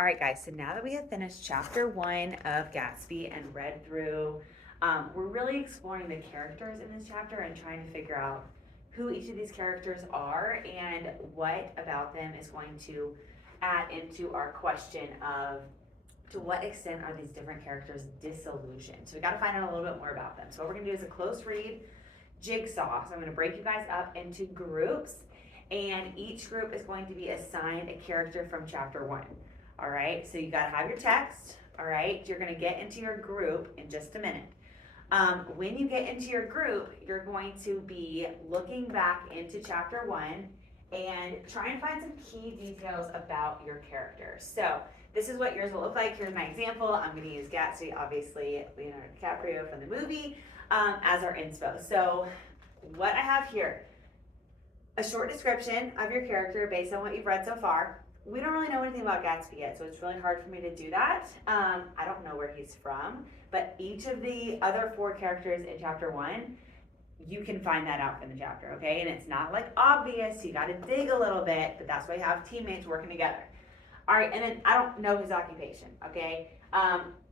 All right, guys, so now that we have finished chapter 1 of Gatsby and read through, we're really exploring the characters in this chapter and trying to figure out who each of these characters are and what about them is going to add into our question of to what extent are these different characters disillusioned. So we got to find out a little bit more about them. So what we're going to do is a close read jigsaw. So I'm going to break you guys up into groups, and each group is going to be assigned a character from chapter 1. All right, so you gotta have your text. All right, you're gonna get into your group in just a minute. When you get into your group, you're going to be looking back into chapter 1 and try and find some key details about your character. So this is what yours will look like. Here's my example. I'm gonna use Gatsby, obviously Leonardo DiCaprio from the movie, as our inspo. So what I have here, a short description of your character based on what you've read so far. We don't really know anything about Gatsby yet, so it's really hard for me to do that. I don't know where he's from, but each of the other 4 characters in chapter 1, you can find that out from the chapter, okay? And it's not like obvious, you gotta dig a little bit, but that's why you have teammates working together. All right, and then I don't know his occupation, okay?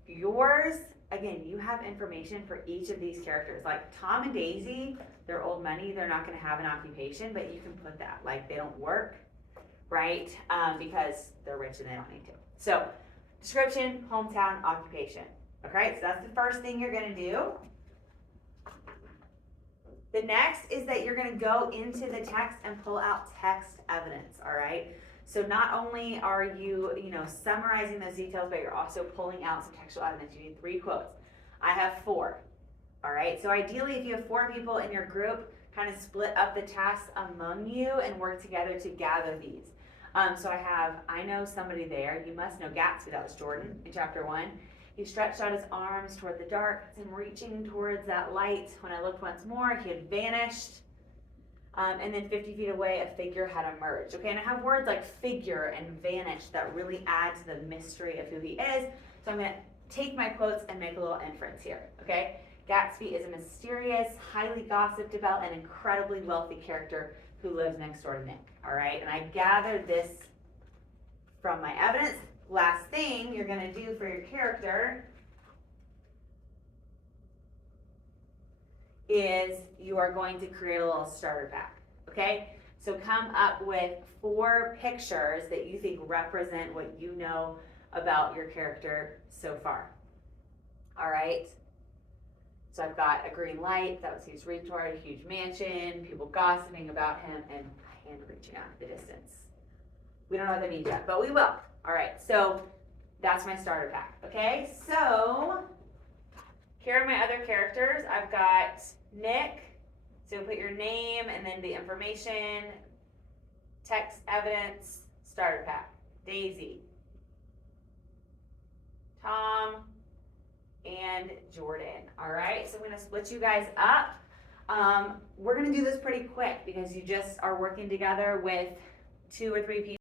Yours, again, you have information for each of these characters. Like Tom and Daisy, they're old money, they're not gonna have an occupation, but you can put that, like they don't work, right? Because they're rich and they don't need to. So, description, hometown, occupation. Okay, so that's the first thing you're gonna do. The next is that you're gonna go into the text and pull out text evidence, all right? So not only are you, summarizing those details, but you're also pulling out some textual evidence. You need 3 quotes. I have 4, all right? So ideally, if you have 4 people in your group, kind of split up the tasks among you and work together to gather these. So I know somebody there. You must know Gatsby. That was Jordan in chapter 1. He stretched out his arms toward the dark and reaching towards that light. When I looked once more, he had vanished. And then 50 feet away, a figure had emerged. Okay, and I have words like figure and vanish that really add to the mystery of who he is. So I'm going to take my quotes and make a little inference here. Okay, Gatsby is a mysterious, highly gossiped about, and incredibly wealthy character who lives next door to Nick. All right, and I gathered this from my evidence. Last thing you're going to do for your character is you are going to create a little starter pack. Okay, so come up with 4 pictures that you think represent what you know about your character so far. All right. So I've got a green light, that was he's reaching toward, a huge mansion, people gossiping about him, and a hand reaching out in the distance. We don't know what that means yet, but we will. All right, so that's my starter pack, okay? So here are my other characters. I've got Nick, so put your name and then the information, text evidence, starter pack. Daisy, Tom, and Jordan. All right, so I'm gonna split you guys up. We're gonna do this pretty quick because you just are working together with 2 or 3 people.